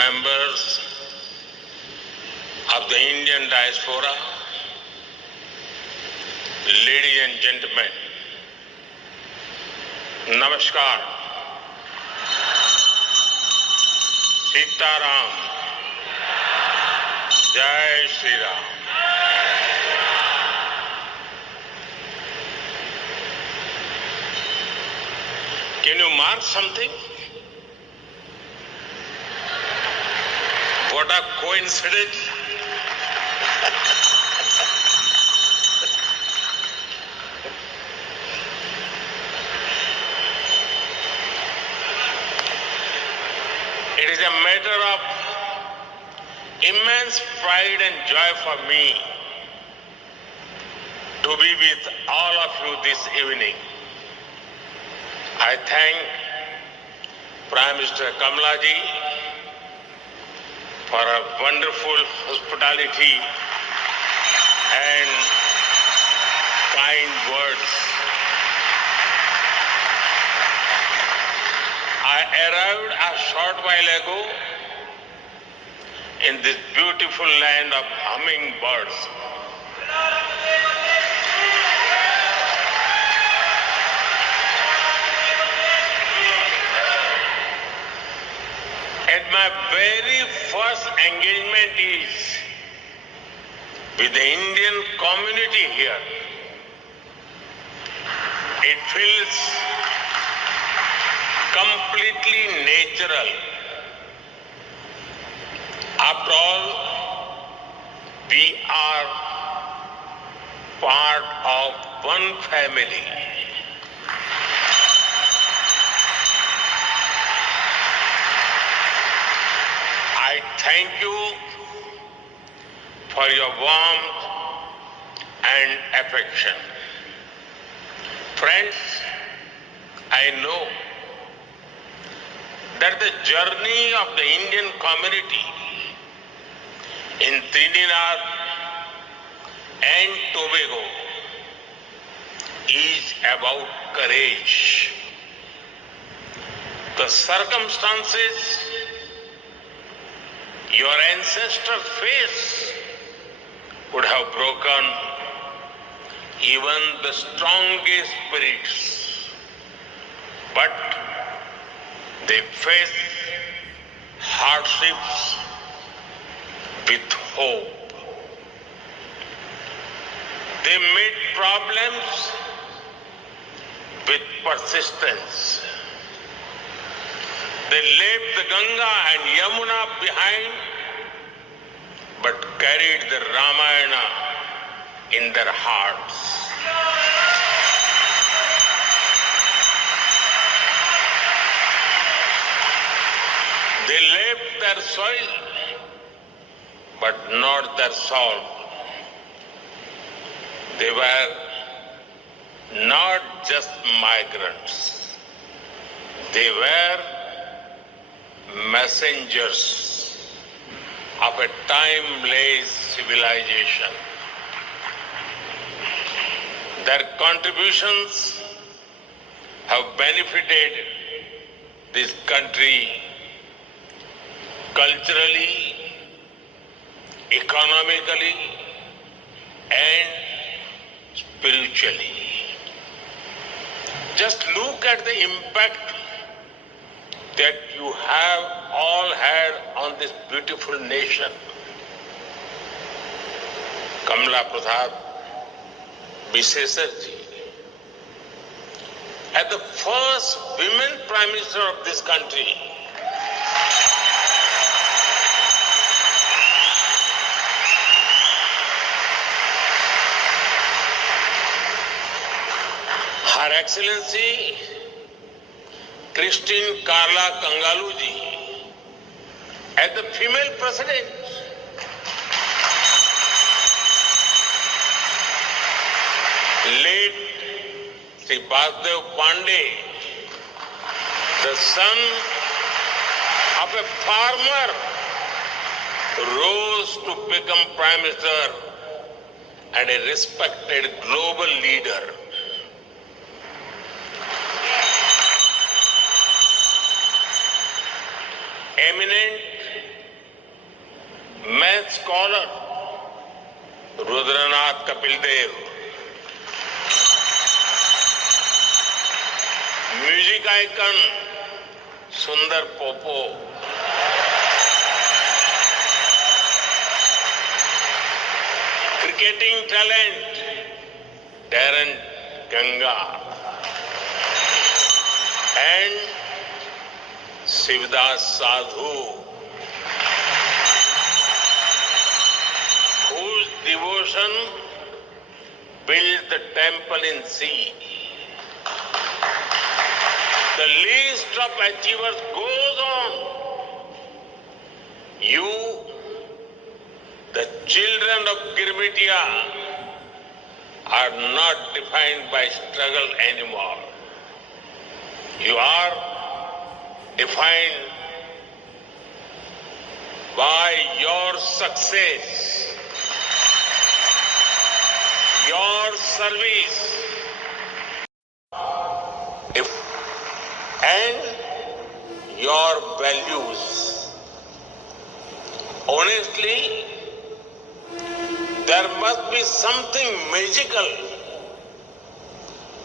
members of the Indian diaspora, ladies and gentlemen, Namaskar, Sitaram, Jai Shri Ram. Can you mark something? What a coincidence. It is a matter of immense pride and joy for me to be with all of you this evening. I thank Prime Minister Kamalaji for her wonderful hospitality and kind words. I arrived a short while ago in this beautiful land of hummingbirds. And my very first engagement is with the Indian community here. It feels completely natural. After all, we are part of one family. I thank you for your warmth and affection. Friends, I know that the journey of the Indian community in Trinidad and Tobago is about courage. The circumstances your ancestors faced would have broken even the strongest spirits, but they faced hardships with hope. They met problems with persistence. They left the Ganga and Yamuna behind, but carried the Ramayana in their hearts. They left their soil, but not their soul. They were not just migrants. They were messengers of a timeless civilization. Their contributions have benefited this country culturally, economically, and spiritually. Just look at the impact that you have all had on this beautiful nation. Kamala Prasad Bisesarji, as the first women Prime Minister of this country, Her Excellency Christine Carla Kangaluji as the female president, late Sri Basdev Pandey, the son of a farmer, rose to become Prime Minister and a respected global leader. Eminent math scholar Rudranath Kapil Dev, music icon Sundar Popo, cricketing talent Daren Ganga and Shivdas Sadhu, whose devotion built the temple in sea. The least of achievers goes on. You, the children of Girmitia, are not defined by struggle anymore. You are defined by your success, your service, and your values. Honestly, there must be something magical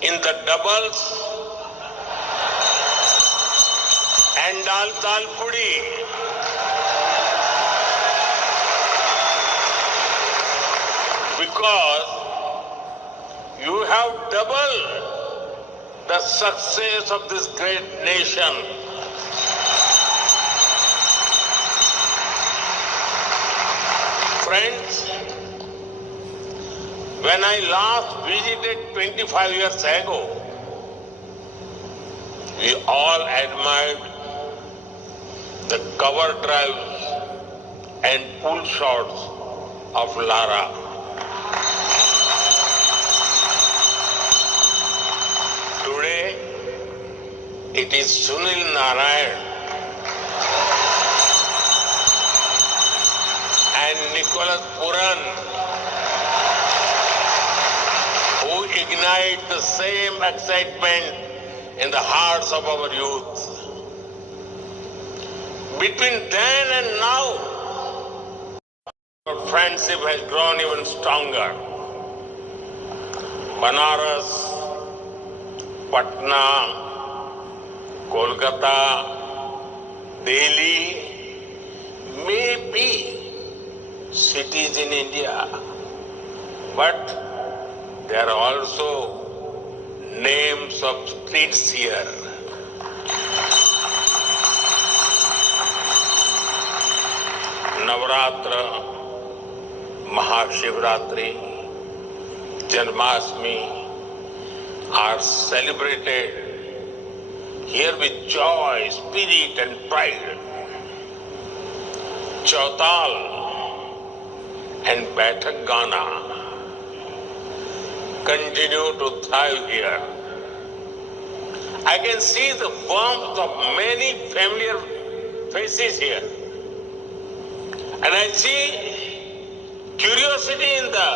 in the doubles and dal pudi, because you have doubled the success of this great nation. Friends, when I last visited 25 years ago, we all admired the cover drives and pull shots of Lara. Today, it is Sunil Narayan and Nicholas Puran who ignite the same excitement in the hearts of our youth. Between then and now, our friendship has grown even stronger. Banaras, Patna, Kolkata, Delhi may be cities in India, but there are also names of streets here. Navratra, Mahashivratri, Janmashtami are celebrated here with joy, spirit and pride. Chautal and Baithak Gana continue to thrive here. I can see the warmth of many familiar faces here. And I see curiosity in the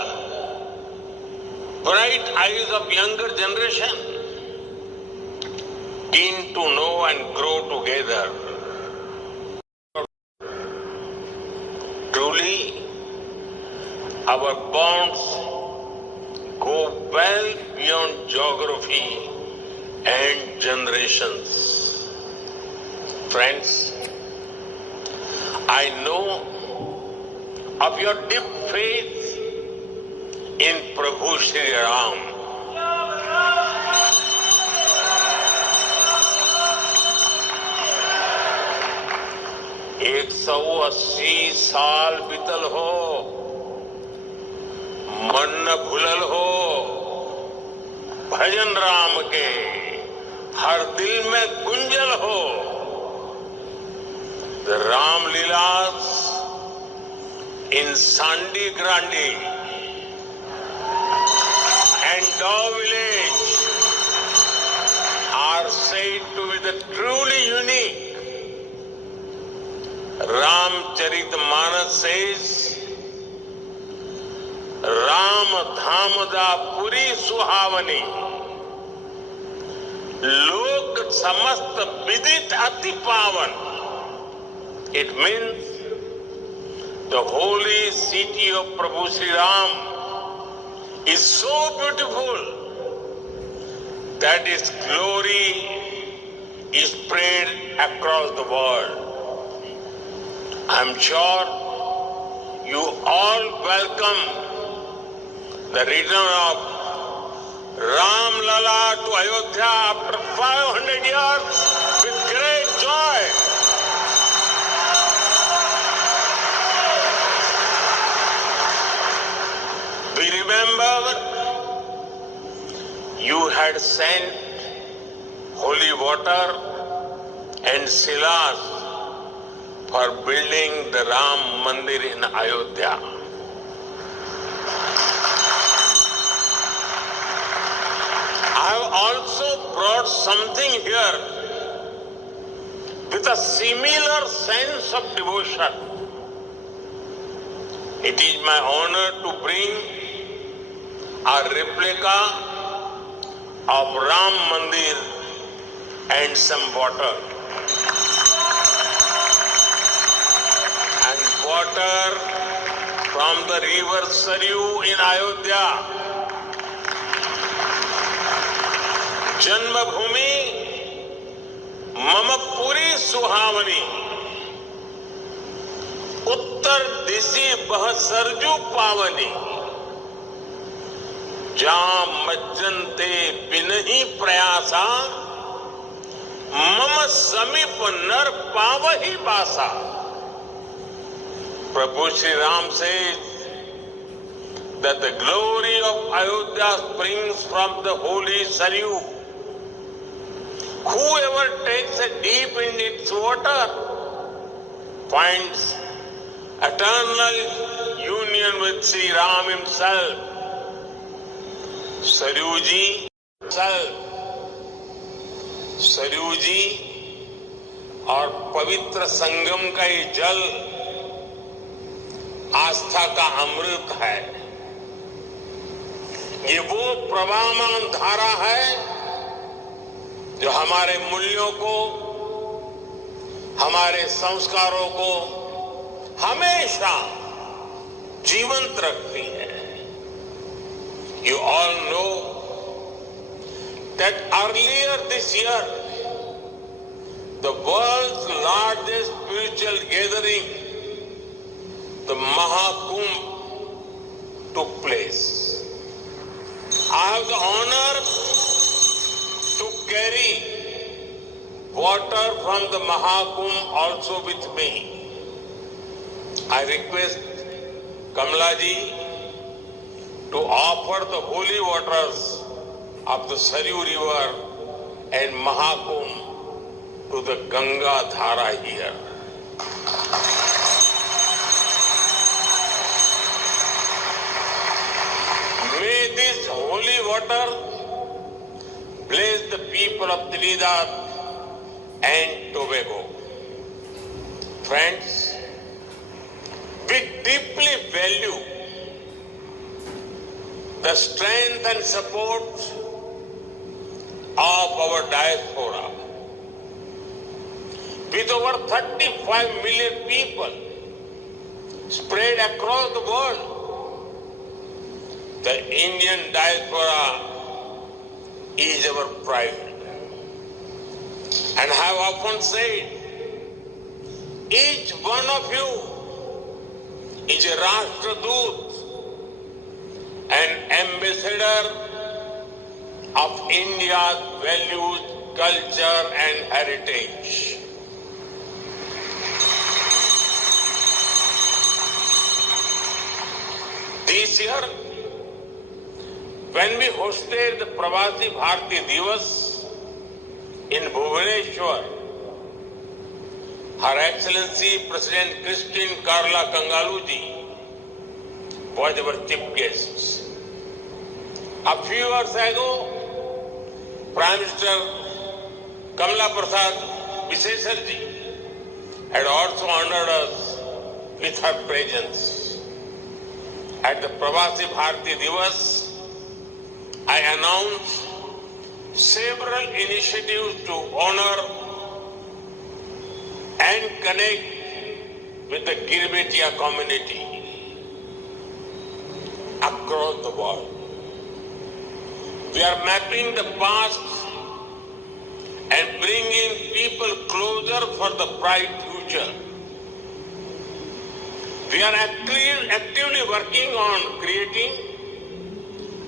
bright eyes of younger generation, keen to know and grow together. Truly, our bonds go well beyond geography and generations. Friends, I know of your deep faith in Prabhu Shri Ram. एक 180 साल बीतल हो, मन न भूलल हो, भजन राम के हर दिल में गुंजल हो. The Ram Leelas in Sandi Grandi and Dow village are said to be the truly unique. Ramcharitmanas says, Ram Dhamada Puri Suhavani Lok Samast Vidit Ati Pavan. It means the holy city of Prabhu Sri Ram is so beautiful that its glory is spread across the world. I'm sure you all welcome the return of Ram Lala to Ayodhya after 500 years with great joy. We remember you had sent holy water and silas for building the Ram Mandir in Ayodhya. I have also brought something here with a similar sense of devotion. It is my honor to bring a replica of Ram Mandir and some water. And water from the river Saryu in Ayodhya. जन्मभूमि मम पुरी सुहावनी, उत्तर दिशि बह सरजू पावनी, जहां मज्जनते बिनहि प्रयासा, मम समीप नर पावहि बासा. Prabhu Sri Ram says that the glory of Ayodhya springs from the holy Saryu. Whoever takes a dip in its water finds eternal union with Sri Ram himself. Saryu जी और पवित्र संगम का ये जल आस्था का अमृत है. ये वो प्रवाहमान धारा है जो हमारे मूल्यों को, हमारे संस्कारों को हमेशा जीवंत रखती है. You all know that earlier this year, the world's largest spiritual gathering, the Mahakumbh, took place. I have the honor to carry water from the Mahakumbh also with me. I request Kamala ji to offer the holy waters of the Saryu river and Mahakumbh to the Ganga Dhara here. May this holy water bless the people of Trinidad and Tobago. Friends, we deeply value the strength and support of our diaspora. With over 35 million people spread across the world, the Indian diaspora is our pride. And I have often said, each one of you is a Rashtradoot, an ambassador of India's values, culture and heritage. This year, when we hosted the Pravasi Bharati Divas in Bhubaneswar, Her Excellency President Christine Karla Kangaluji was our chief guest. A few years ago, Prime Minister Kamala Prasad Vishesharji had also honored us with her presence. At the Pravasi Bharati Divas, I announced several initiatives to honor and connect with the Girmetia community across the world. We are mapping the past and bringing people closer for the bright future. We are actively working on creating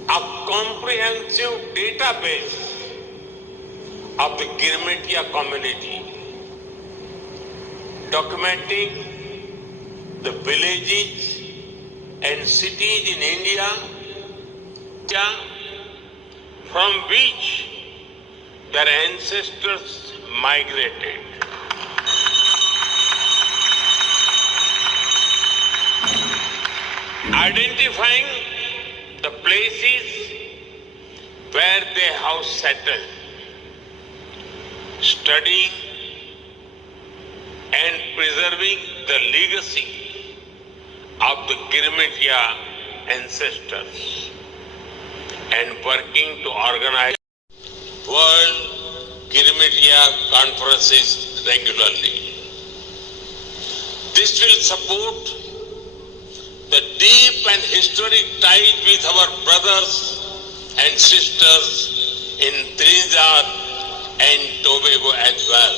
a comprehensive database of the Girmetia community, documenting the villages and cities in India from which their ancestors migrated. Identifying the places where they have settled, studying and preserving the legacy of the Girmetia ancestors, and working to organize World Girmetia conferences regularly. This will support the deep and historic ties with our brothers and sisters in Trinidad and Tobago as well.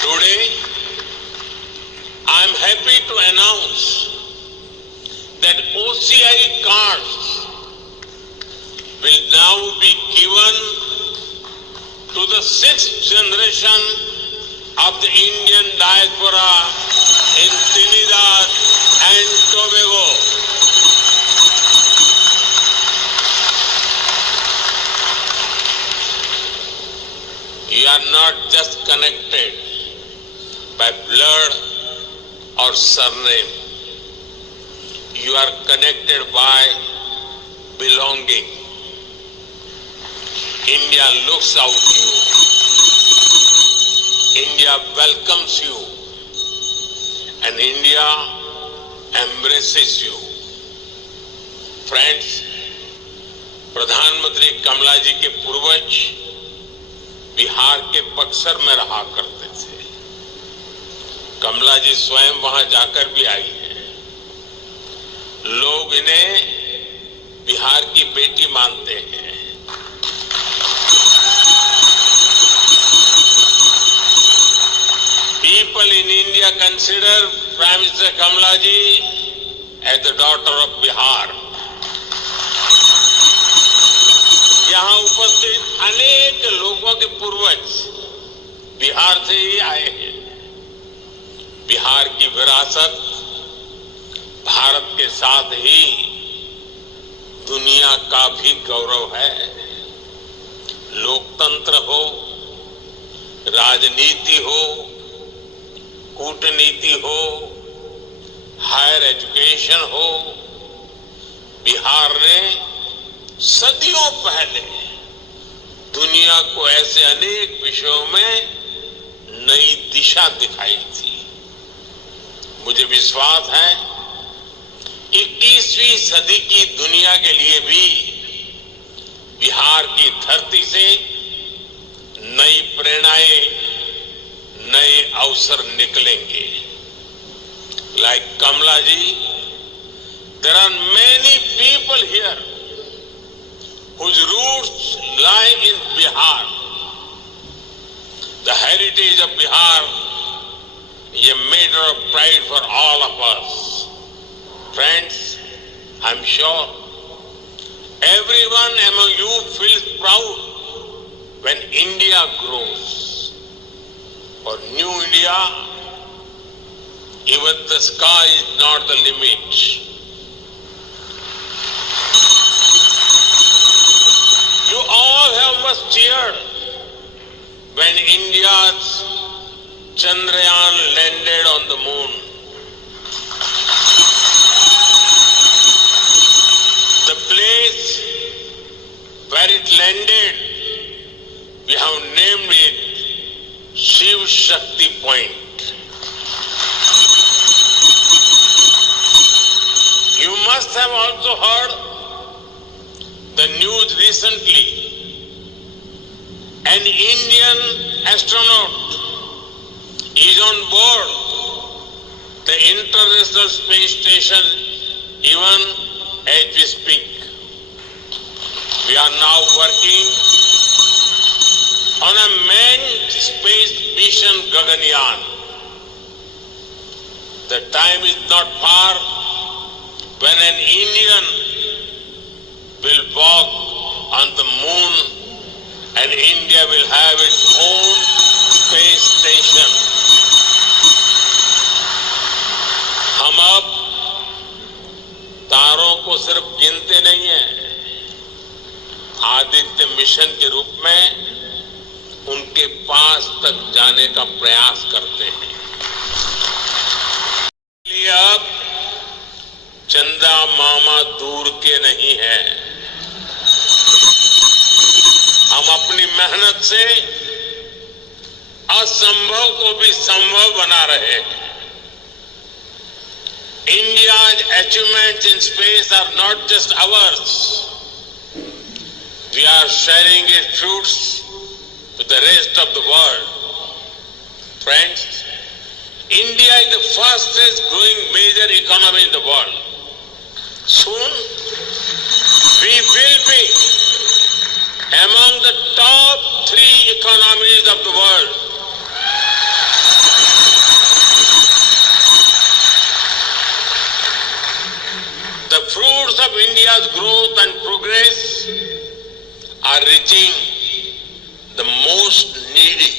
Today, I am happy to announce that OCI cards will now be given to the 6th generation of the Indian diaspora in Trinidad and Tobago. You are not just connected by blood or surname. You are connected by belonging. India looks out to you. India welcomes you. And India embraces you. Friends, प्रधानमंत्री कमला जी के पूर्वज बिहार के बक्सर में रहा करते थे। कमला जी स्वयं वहां जाकर भी आई हैं। लोग इन्हें बिहार की बेटी मानते हैं। People in India consider Prime Minister Kamala ji as the daughter of Bihar. यहाँ उपस्थित अनेक लोगों के पूर्वज बिहार से ही आए हैं। बिहार की विरासत भारत के साथ ही दुनिया का भी गौरव है। लोकतंत्र हो, राजनीति हो, कूटनीति हो, हायर एजुकेशन हो, बिहार ने सदियों पहले दुनिया को ऐसे अनेक विषयों में नई दिशा दिखाई थी। मुझे विश्वास है 21वीं सदी की दुनिया के लिए भी बिहार की धरती से नई प्रेरणाएं, नए अवसर निकलेंगे। Like Kamala ji, there are many people here whose roots lie in Bihar. The heritage of Bihar is a matter of pride for all of us. Friends, I'm sure everyone among you feels proud when India grows. For New India, even the sky is not the limit. You all have must cheered when India's Chandrayaan landed on the moon. The place where it landed, we have named it Shiv Shakti Point. You must have also heard the news recently. An Indian astronaut is is on board the International Space Station even as we speak. We are now working on a manned space mission Gaganyaan. The time is not far when an Indian will walk on the moon and India will have its own space station. हम अब तारों को सिर्फ गिनते नहीं हैं, Aditya mission के रूप में उनके पास तक जाने का प्रयास करते हैं। इसलिए अब चंदा मामा दूर के नहीं है। हम अपनी मेहनत से असंभव को भी संभव बना रहे हैं। India's achievements in space are not just ours. We are sharing its fruits with the rest of the world. Friends, India is the fastest growing major economy in the world. Soon, we will be among the top 3 economies of the world. The fruits of India's growth and progress are reaching the most needy.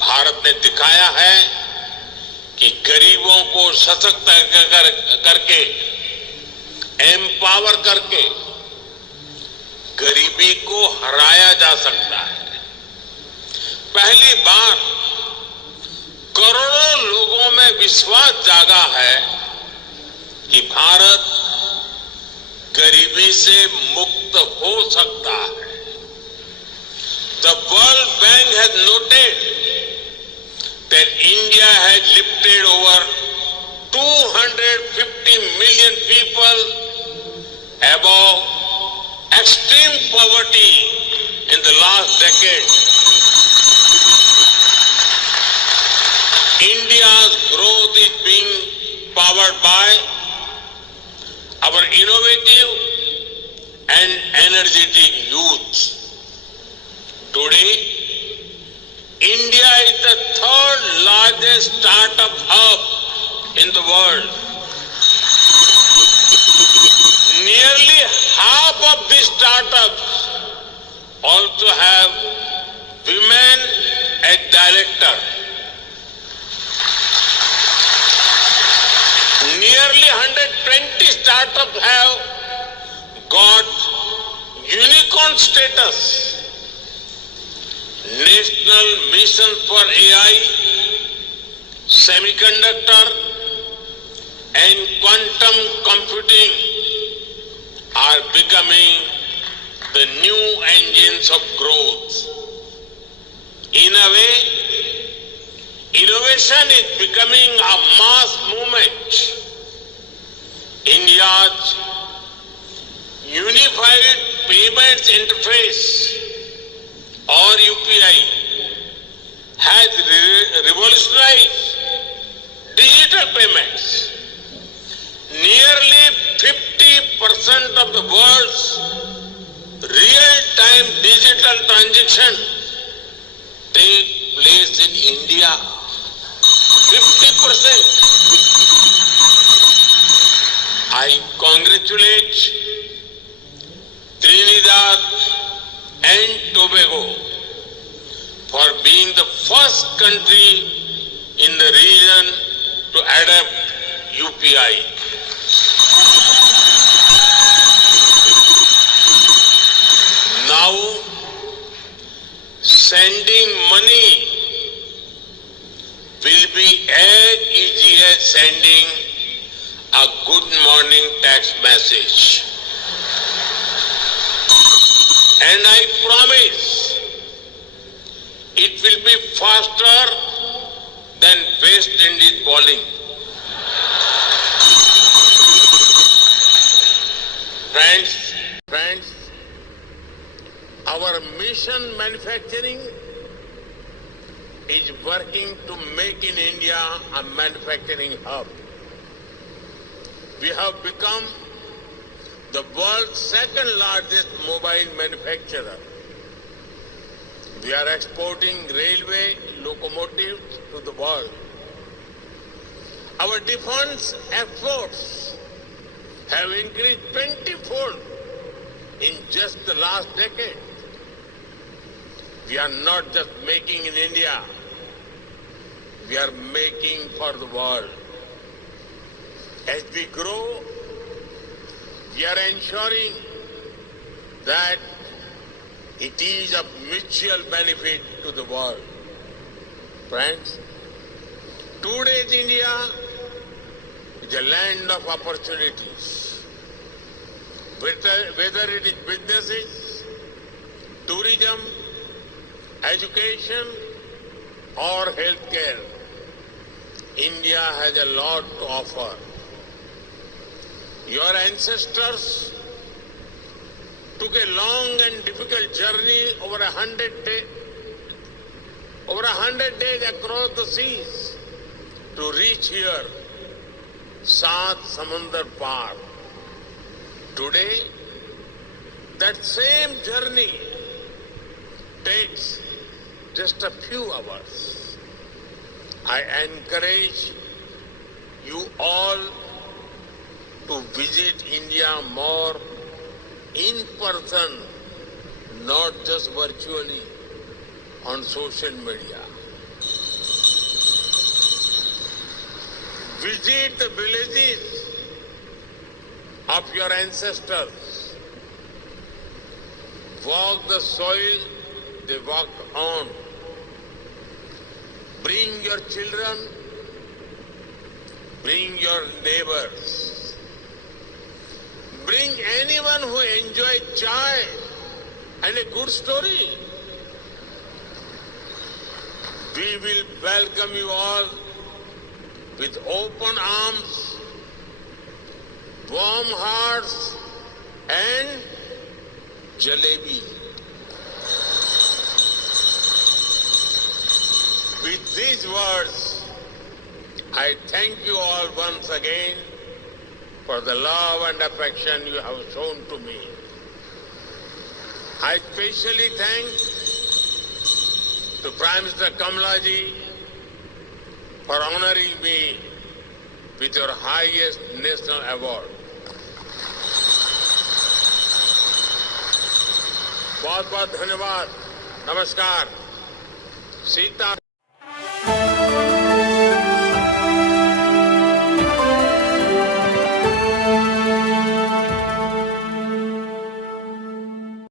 Bharat ने दिखाया है कि गरीबों को सशक्त करके, empower करके गरीबी को हराया जा सकता है। पहली बार करोड़ों लोगों में विश्वास जागा है कि भारत गरीबी से मुक्त हो सकता है। The World Bank has noted that India has lifted over 250 million people above extreme poverty in the last decade. India's growth is being powered by our innovative and energetic youth. Today, India is the 3rd largest startup hub in the world. Nearly half of these startups also have women as directors. Nearly 120 startups have got unicorn status. National Mission for AI, Semiconductor and Quantum Computing are becoming the new engines of growth. In a way, innovation is becoming a mass movement. India's Unified Payments Interface or UPI has revolutionized digital payments. Nearly 50% of the world's real-time digital transactions take place in India. 50%. I congratulate Trinidad and Tobago for being the first country in the region to adopt UPI. Now, sending money will be as easy as sending a good morning text message. And I promise it will be faster than West Indies bowling. Friends, our mission manufacturing is working to make in India a manufacturing hub. We have become the world's second largest mobile manufacturer. We are exporting railway locomotives to the world. Our defense efforts have increased 20-fold in just the last decade. We are not just making in India, we are making for the world. As we grow, we are ensuring that it is of mutual benefit to the world. Friends, today's India is a land of opportunities. Whether it is businesses, tourism, education, or healthcare, India has a lot to offer. Your ancestors took a long and difficult journey over 100 days across the seas to reach here, Saat Samandar Par. Today, that same journey takes just a few hours. I encourage you all to visit India more in person, not just virtually on social media. Visit the villages of your ancestors. Walk the soil they walked on. Bring your children, bring your neighbors. Bring anyone who enjoys chai and a good story. We will welcome you all with open arms, warm hearts, and jalebi. With these words, I thank you all once again for the love and affection you have shown to me. I especially thank to Prime Minister Kamalaji for honoring me with your highest national award. बहुत बहुत धन्यवाद. नमस्कार. सीता